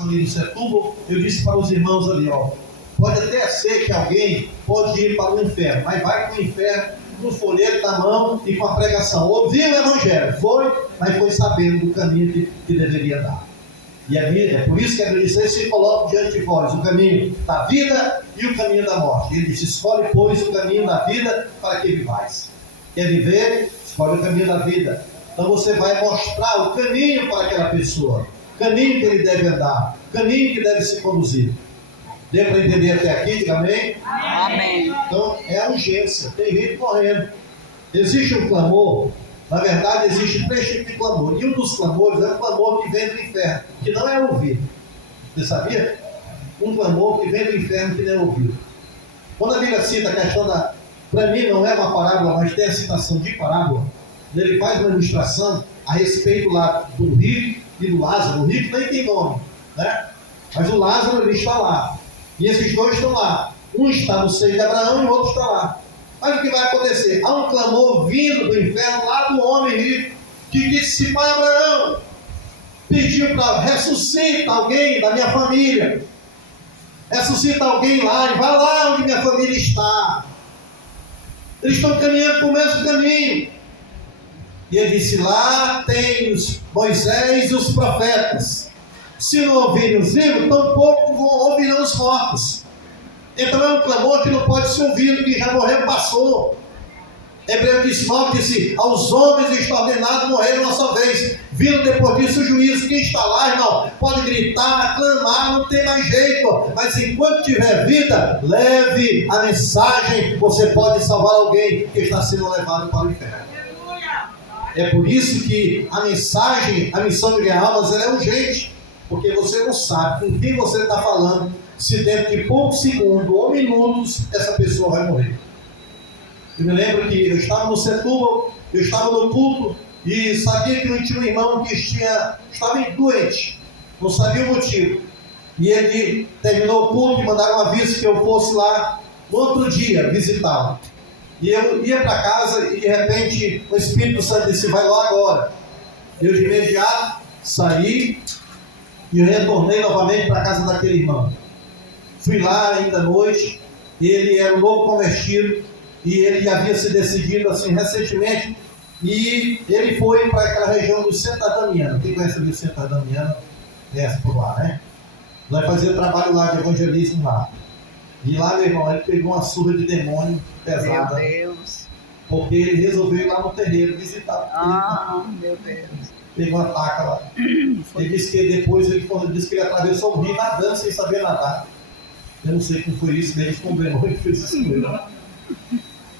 ali no Setúbal, eu disse para os irmãos ali, ó, pode até ser que alguém pode ir para o inferno, mas vai para o inferno com o folheto na mão e com a pregação. Ouviu o Evangelho, foi, mas foi sabendo do caminho que deveria dar. E é por isso que a Bíblia diz: se coloca diante de vós o caminho da vida e o caminho da morte. Ele disse: escolhe, pois, o caminho da vida para que vivais. Quer viver? Escolhe o caminho da vida. Então você vai mostrar o caminho para aquela pessoa, o caminho que ele deve andar, o caminho que deve se conduzir. Deu para entender até aqui? Diga amém? Amém. Então é a urgência, tem gente morrendo. Existe um clamor, na verdade existe 3 tipos de clamor. E um dos clamores é um clamor que vem do inferno, que não é ouvido. Você sabia? Um clamor que vem do inferno que não é ouvido. Quando a Bíblia cita a questão da... Para mim não é uma parábola, mas tem a citação de parábola. Ele faz uma ilustração a respeito lá do rico e do Lázaro. O rico nem tem nome, né? Mas o Lázaro, ele está lá. E esses dois estão lá. Um está no seio de Abraão e o outro está lá. Mas o que vai acontecer? Há um clamor vindo do inferno lá do homem rico, que disse: pai Abraão, pediu para ressuscita alguém da minha família. Ressuscita alguém lá, e vai lá onde minha família está. Eles estão caminhando para o mesmo caminho. E ele disse: lá tem os Moisés e os profetas. Se não ouvirem os vivos, tampouco ouvirão os mortos. Então é um clamor que não pode ser ouvido, que já morreu, passou. Hebreus 19 disse: aos homens está ordenado morrer uma só vez, vindo depois disso o juízo. Quem está lá, irmão, pode gritar, clamar, não tem mais jeito, mas enquanto tiver vida, leve a mensagem. Você pode salvar alguém que está sendo levado para o inferno. É por isso que a mensagem, a missão de ganhar almas, ela é urgente, porque você não sabe com quem você está falando, se dentro de poucos segundos ou minutos essa pessoa vai morrer. Eu me lembro que eu estava no Setúbal, eu estava no culto e sabia que não tinha um irmão que estava doente, não sabia o motivo. E ele terminou o culto e mandaram um aviso que eu fosse lá no outro dia visitá-lo. E eu ia para casa e de repente o Espírito Santo disse: vai lá agora. Eu de imediato saí e retornei novamente para a casa daquele irmão. Fui lá ainda à noite, ele era um novo convertido e ele havia se decidido assim recentemente, e ele foi para aquela região do Centro Damiano. Quem conhece ali o Centro Damiano? Conhece por lá, né? Nós fazíamos trabalho lá de evangelismo lá. E lá, meu irmão, ele pegou uma surra de demônio pesada. Meu Deus. Porque ele resolveu ir lá no terreiro visitar. Meu Deus. Pegou uma taca lá. Ele disse que depois ele disse que ele atravessou o rio nadando sem saber nadar. Eu não sei como foi isso, ele condenou e fez isso com ele.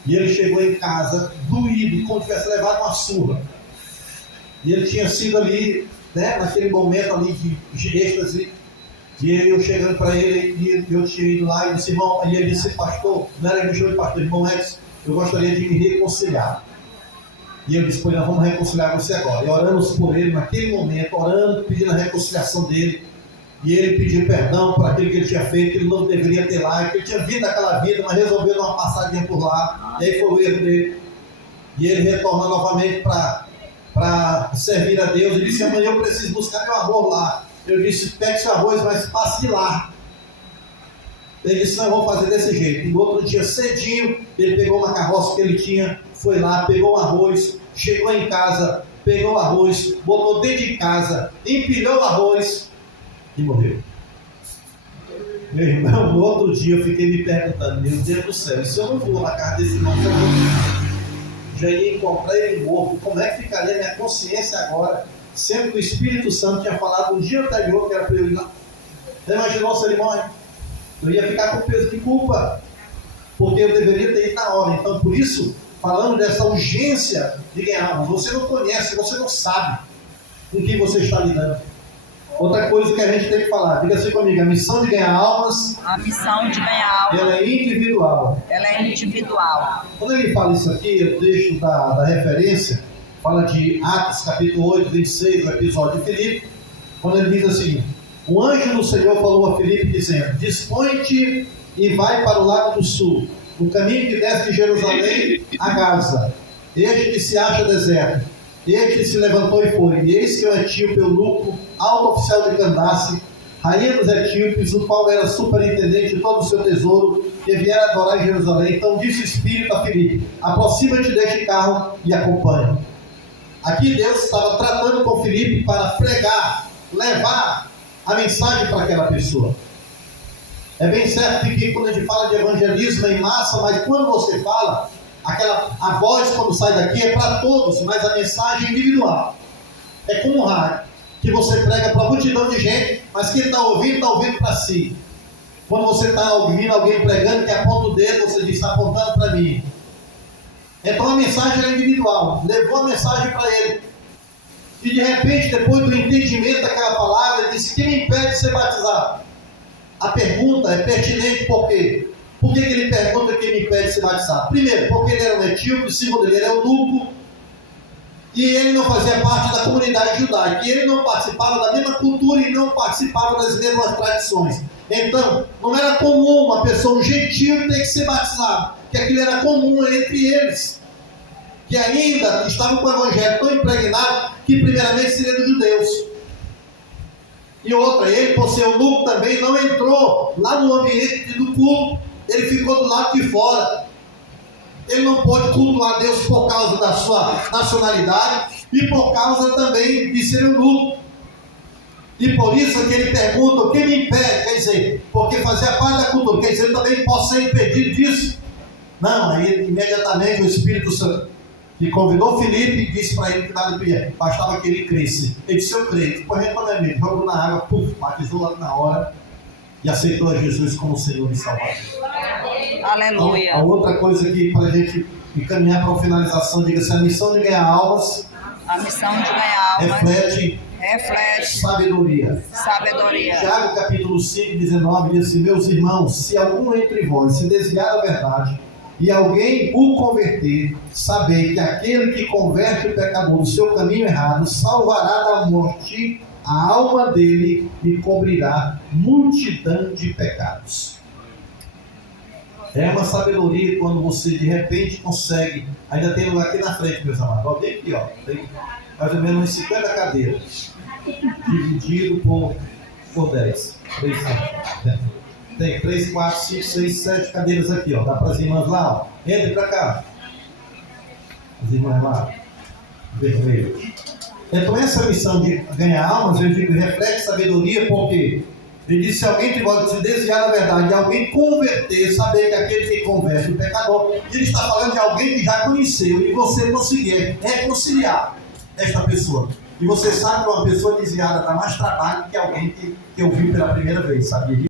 E ele chegou em casa doído, como se tivesse levado uma surra. E ele tinha sido ali, né, naquele momento ali de êxtase. E eu chegando para ele, e eu tinha ido lá e disse: irmão, e ele disse: pastor, não era me de pastor, irmão Edson, eu gostaria de me reconciliar. E eu disse: pois nós vamos reconciliar você agora. E oramos por ele naquele momento, orando, pedindo a reconciliação dele. E ele pediu perdão por aquilo que ele tinha feito, que ele não deveria ter lá, que ele tinha vindo daquela vida, mas resolveu dar uma passadinha por lá. E aí foi o erro dele. E ele retorna novamente para servir a Deus. Ele disse: amanhã eu preciso buscar meu arroz lá. Eu disse: pegue seu arroz, mas passe de lá. Ele disse: não, eu vou fazer desse jeito. E no outro dia, cedinho, ele pegou uma carroça que ele tinha, foi lá, pegou o arroz, chegou em casa, pegou o arroz, botou dentro de casa, empilhou o arroz e morreu. Meu irmão, no outro dia eu fiquei me perguntando: meu Deus do céu, se eu não vou na casa desse irmão, já ia encontrar ele morto, como é que ficaria minha consciência agora? Sendo que o Espírito Santo tinha falado no dia anterior que era para eu ir lá. Você imaginou se ele morre? Eu ia ficar com peso de culpa, porque eu deveria ter ido na hora. Então, por isso, falando dessa urgência de ganhar almas, você não conhece, você não sabe com quem você está lidando. Outra coisa que a gente tem que falar, diga assim comigo: a missão de ganhar almas, A missão de ganhar almas, ela é individual. ela é individual. Quando ele fala isso aqui, eu deixo da referência, fala de Atos capítulo 8, 26, o episódio de Filipe, quando ele diz assim: o anjo do Senhor falou a Filipe dizendo: dispõe-te e vai para o lado do sul, no caminho que desce de Jerusalém a Gaza. Este que se acha deserto. Este se levantou e foi. E eis que o etíope eunuco, alto oficial de Candace, rainha dos etíopes, o qual era superintendente de todo o seu tesouro, que viera adorar em Jerusalém. Então disse o Espírito a Filipe: aproxima-te deste carro e acompanha. Aqui Deus estava tratando com Filipe para pregar, levar a mensagem para aquela pessoa. É bem certo que quando a gente fala de evangelismo é em massa, mas quando você fala, a voz quando sai daqui é para todos, mas a mensagem é individual. É como um rádio, que você prega para uma multidão de gente, mas quem está ouvindo para si. Quando você está ouvindo alguém pregando que aponta o dedo, você diz: está apontando para mim. Então a mensagem é individual, levou a mensagem para ele. E de repente, depois do entendimento daquela palavra, ele disse: quem me impede de ser batizado? A pergunta é pertinente, por quê? Por que ele pergunta quem me impede de ser batizado? Primeiro, porque ele era um etíope. Segundo, ele era eunuco. E ele não fazia parte da comunidade judaica. E ele não participava da mesma cultura e não participava das mesmas tradições. Então, não era comum uma pessoa, um gentil, ter que ser batizado. Que aquilo era comum entre eles. Que ainda estavam com o evangelho tão impregnado que primeiramente seria dos judeus. E outra, ele, por ser eunuco também, não entrou lá no ambiente do culto. Ele ficou do lado de fora. Ele não pôde cultuar a Deus por causa da sua nacionalidade e por causa também de ser eunuco. E por isso que ele pergunta: o que me impede? Quer dizer, porque fazia parte da cultura, quer dizer, eu também posso ser impedido disso? Não, aí imediatamente o Espírito Santo, que convidou Filipe, disse para ele que nada impediria, bastava que ele cresce. Ele disse: eu creio. Depois retornamento, jogou na água, batizou lá na hora e aceitou a Jesus como Senhor e Salvador. Aleluia. Então, a outra coisa que, para a gente encaminhar para a finalização, diga-se: a missão de ganhar almas, A missão de ganhar almas reflete sabedoria. Tiago capítulo 5, 19 diz assim: meus irmãos, se algum entre vós se desviar da verdade e alguém o converter, sabei que aquele que converte o pecador do seu caminho errado salvará da morte a alma dele e cobrirá multidão de pecados. É uma sabedoria quando você de repente consegue. Ainda tem lugar aqui na frente, meus amados. Ó, bem aqui, ó. Tem mais ou menos 50 cadeiras. Dividido por 10. 3, tem 3, 4, 5, 6, 7 cadeiras aqui, ó. Dá para as irmãs lá, ó. Entre para cá. As irmãs lá. Vermelho. Então essa missão de ganhar almas, eu digo, reflete sabedoria, porque ele disse: se alguém que pode se desviar da verdade e alguém converter, saber que aquele que converte o pecador. Ele está falando de alguém que já conheceu e você conseguir reconciliar esta pessoa. E você sabe que uma pessoa desviada dá mais trabalho que alguém que ouviu pela primeira vez, sabia disso?